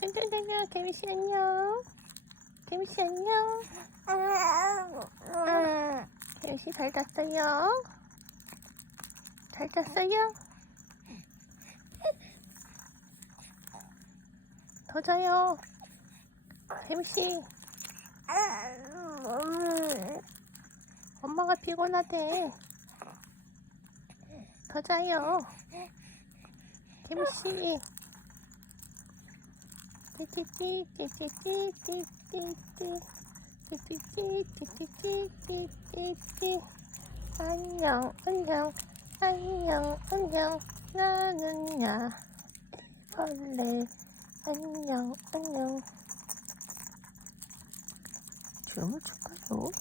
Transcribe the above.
땡땡땡땡 데미씨 안녕. 데미씨 안녕. 데미씨 잘 잤어요? 잘 잤어요? 더 자요. 데미씨. 엄마가 피곤하대. 더 자요 데미씨 띠띠띠띠띠띠띠띠띠띠띠띠띠띠띠 안녕 안녕 안녕 안녕. 나는 야 벌레. 안녕 안녕. 춤을 출까요?